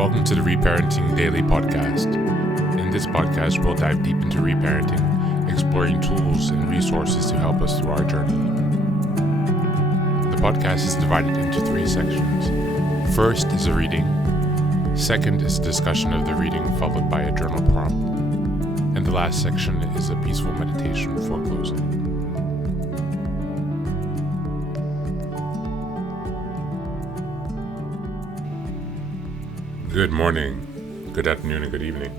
Welcome to the Reparenting Daily podcast. In this podcast, we'll dive deep into reparenting, exploring tools and resources to help us through our journey. The podcast is divided into 3 sections. First is a reading. Second is a discussion of the reading, followed by a journal prompt. And the last section is a peaceful meditation for closing. Good morning, good afternoon, and good evening.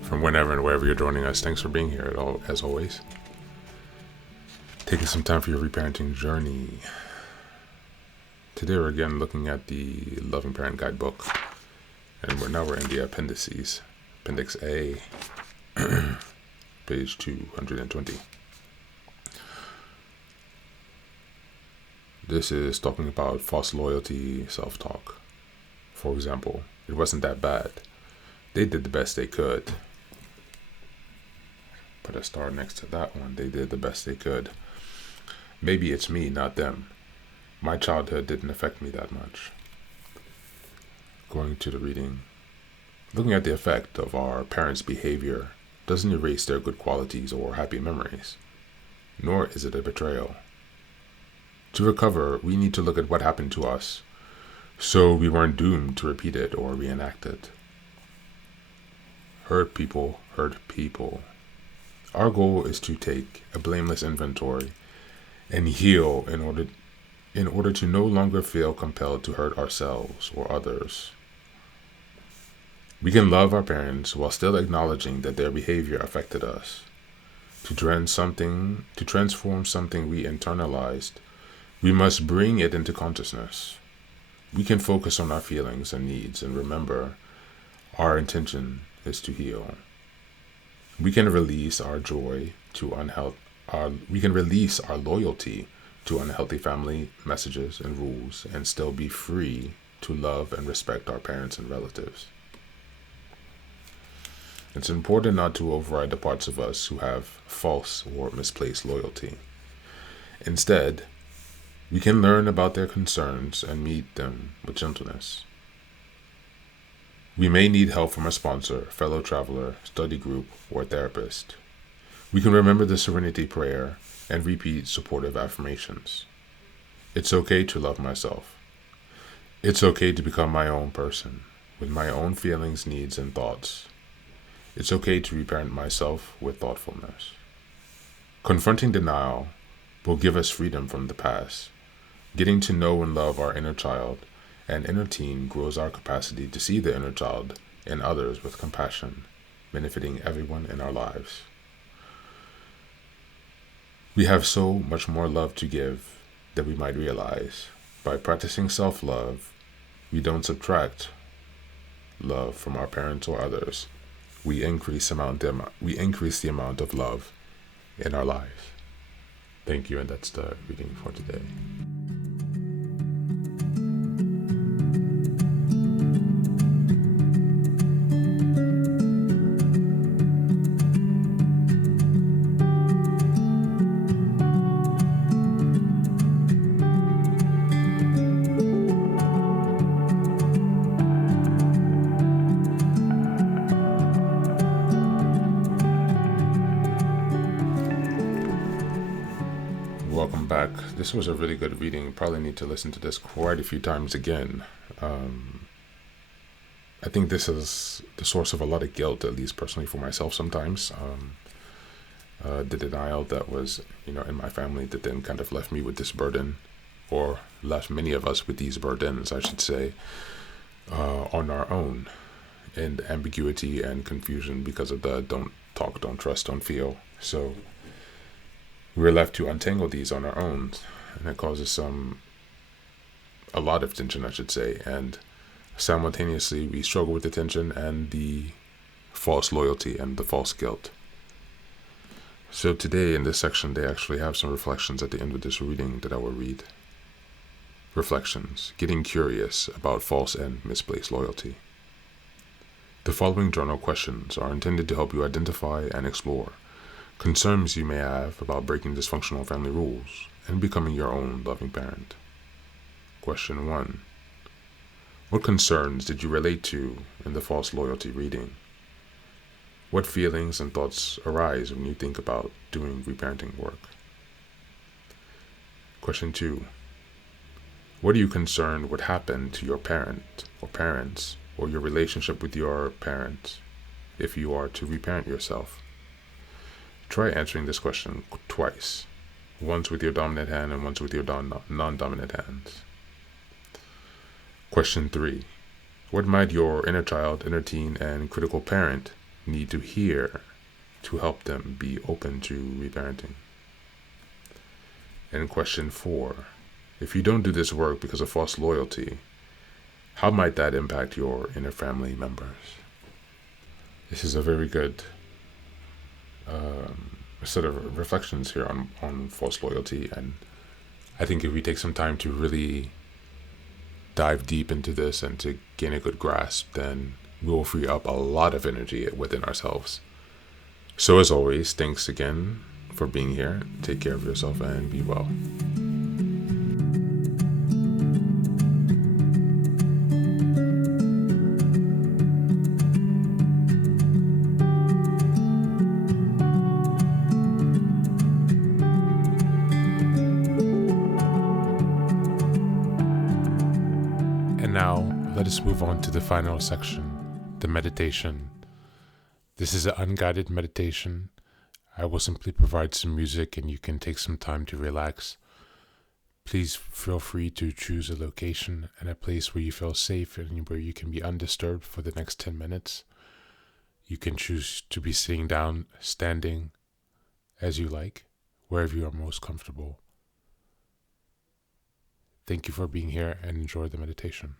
From whenever and wherever you're joining us, thanks for being here as always. Taking some time for your reparenting journey. Today we're again looking at the Loving Parent Guidebook. And we're in the appendices. Appendix A, page 220. This is talking about false loyalty, self-talk. For example, it wasn't that bad. They did the best they could. Put a star next to that one. They did the best they could. Maybe it's me, not them. My childhood didn't affect me that much. Going to the reading. Looking at the effect of our parents' behavior doesn't erase their good qualities or happy memories, nor is it a betrayal. To recover, we need to look at what happened to us, so we weren't doomed to repeat it or reenact it. Hurt people hurt people. Our goal is to take a blameless inventory and heal in order to no longer feel compelled to hurt ourselves or others. We can love our parents while still acknowledging that their behavior affected us. To transform something we internalized, we must bring it into consciousness. We can focus on our feelings and needs and remember our intention is to heal. We can release our loyalty to unhealthy family messages and rules and still be free to love and respect our parents and relatives. It's important not to override the parts of us who have false or misplaced loyalty. Instead, we can learn about their concerns and meet them with gentleness. We may need help from a sponsor, fellow traveler, study group, or therapist. We can remember the Serenity Prayer and repeat supportive affirmations. It's okay to love myself. It's okay to become my own person, with my own feelings, needs, and thoughts. It's okay to reparent myself with thoughtfulness. Confronting denial will give us freedom from the past. Getting to know and love our inner child and inner teen grows our capacity to see the inner child in others with compassion, benefiting everyone in our lives. We have so much more love to give than we might realize. By practicing self-love, we don't subtract love from our parents or others. We increase the amount of love in our life. Thank you, and that's the reading for today. Welcome back. This was a really good reading. Probably need to listen to this quite a few times again. I think this is the source of a lot of guilt, at least personally for myself sometimes. The denial that was, in my family that then kind of left me with this burden, or left many of us with these burdens, I should say, on our own, and ambiguity and confusion because of the don't talk, don't trust, don't feel. So we're left to untangle these on our own, and it causes a lot of tension, I should say, and simultaneously we struggle with the tension and the false loyalty and the false guilt. So today in this section, they actually have some reflections at the end of this reading that I will read. Reflections, getting curious about false and misplaced loyalty. The following journal questions are intended to help you identify and explore concerns you may have about breaking dysfunctional family rules and becoming your own loving parent. Question 1. What concerns did you relate to in the false loyalty reading? What feelings and thoughts arise when you think about doing reparenting work? Question 2. What are you concerned would happen to your parent or parents or your relationship with your parents if you are to reparent yourself? Try answering this question twice, once with your dominant hand and once with your non-dominant hands. Question 3. What might your inner child, inner teen, and critical parent need to hear to help them be open to reparenting? And question 4. If you don't do this work because of false loyalty, how might that impact your inner family members? This is a very good set of reflections here on false loyalty, and I think if we take some time to really dive deep into this and to gain a good grasp, then we will free up a lot of energy within ourselves. So as always, thanks again for being here. Take care of yourself and be well. And now, let us move on to the final section, the meditation. This is an unguided meditation. I will simply provide some music and you can take some time to relax. Please feel free to choose a location and a place where you feel safe and where you can be undisturbed for the next 10 minutes. You can choose to be sitting down, standing, as you like, wherever you are most comfortable. Thank you for being here and enjoy the meditation.